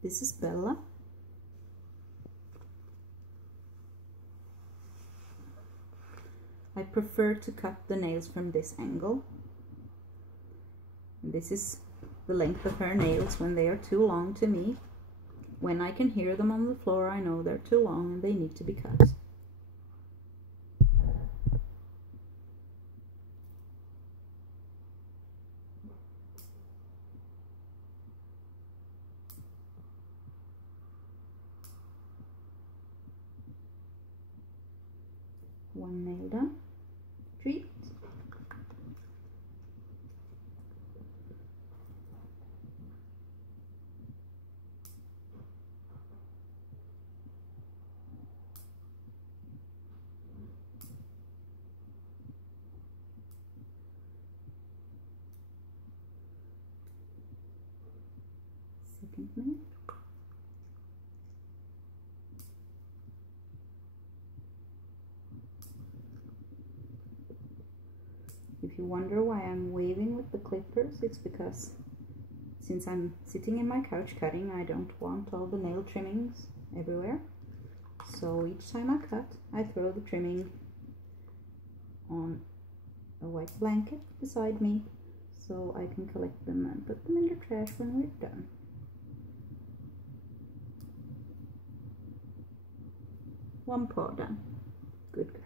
This is Bella. I prefer to cut the nails from this angle. And this is the length of her nails when they are too long to me. When I can hear them on the floor, I know they're too long and they need to be cut. One nail done. Treat. Second nail. If you wonder why I'm waving with the clippers, it's because since I'm sitting in my couch cutting, I don't want all the nail trimmings everywhere. So each time I cut, I throw the trimming on a white blanket beside me so I can collect them and put them in the trash when we're done. One paw done. Good girl.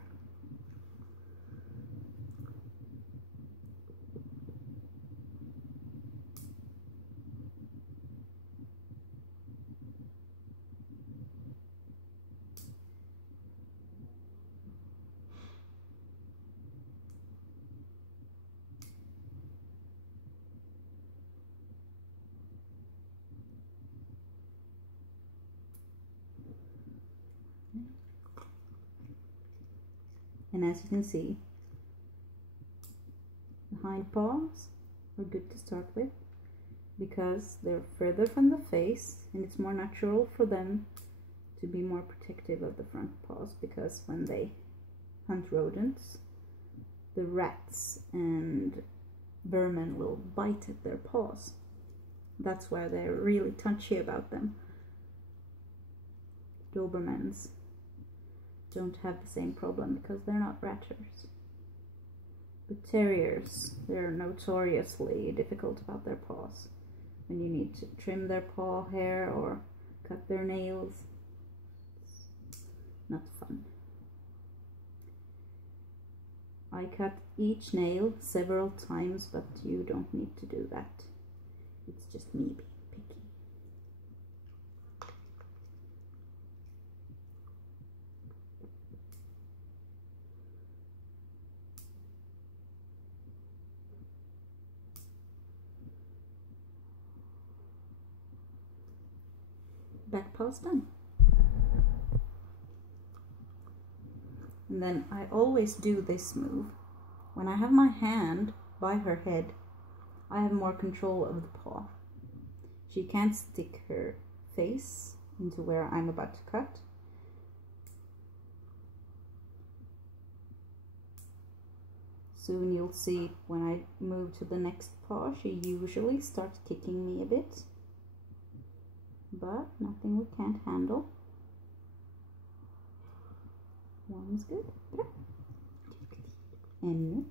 And as you can see, the hind paws are good to start with because they're further from the face and it's more natural for them to be more protective of the front paws, because when they hunt rodents, the rats and vermin will bite at their paws. That's why they're really touchy about them. Dobermans don't have the same problem because they're not ratters. But terriers, they're notoriously difficult about their paws. When you need to trim their paw hair or cut their nails, it's not fun. I cut each nail several times, but you don't need to do that. It's just me being picky. Back paw's done. And then I always do this move. When I have my hand by her head, I have more control of the paw. She can't stick her face into where I'm about to cut. Soon you'll see when I move to the next paw, she usually starts kicking me a bit. But nothing we can't handle. One's good. And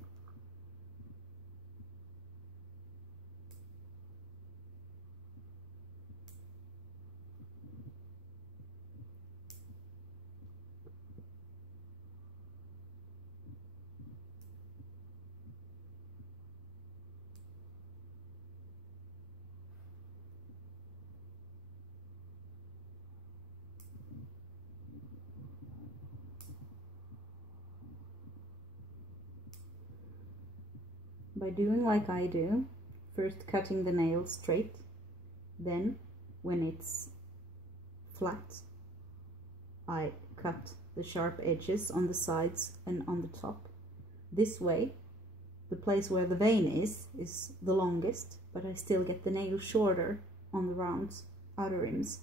by doing like I do, first cutting the nail straight, then when it's flat, I cut the sharp edges on the sides and on the top. This way, the place where the vein is the longest, but I still get the nail shorter on the round outer rims.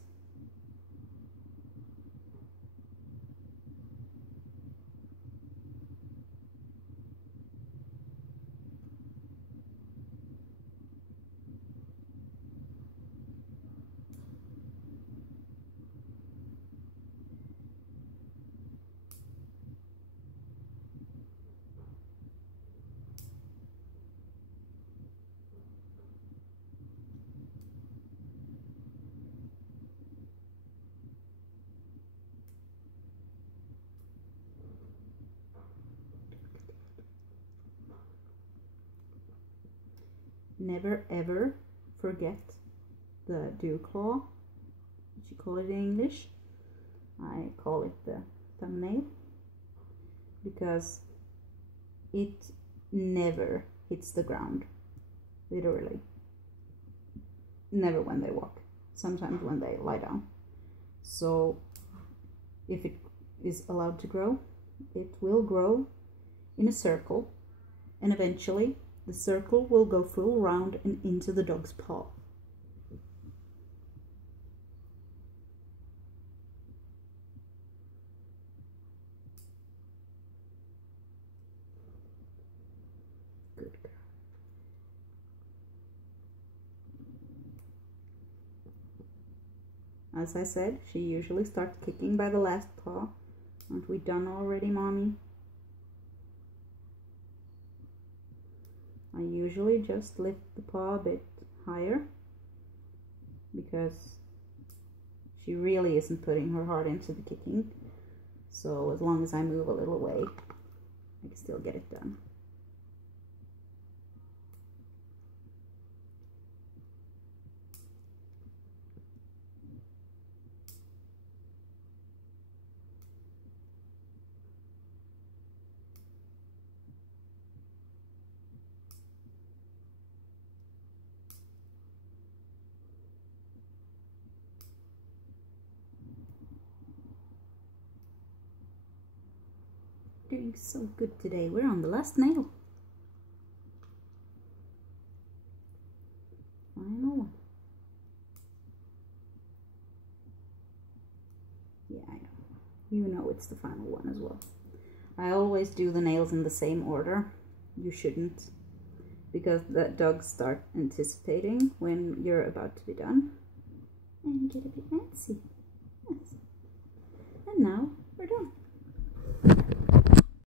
never ever forget the dew claw, what you call it in English. I call it the thumbnail, because it never hits the ground, literally. Never when they walk, sometimes when they lie down. So if it is allowed to grow, it will grow in a circle, and eventually the circle will go full round and into the dog's paw. Good girl. As I said, she usually starts kicking by the last paw. Aren't we done already, Mommy? I usually just lift the paw a bit higher, because she really isn't putting her heart into the kicking. So as long as I move a little away, I can still get it done. Doing so good today. We're on the last nail. Final one. Yeah, I know. You know it's the final one as well. I always do the nails in the same order. You shouldn't, because the dogs start anticipating when you're about to be done and get a bit antsy. Yes. And now we're done.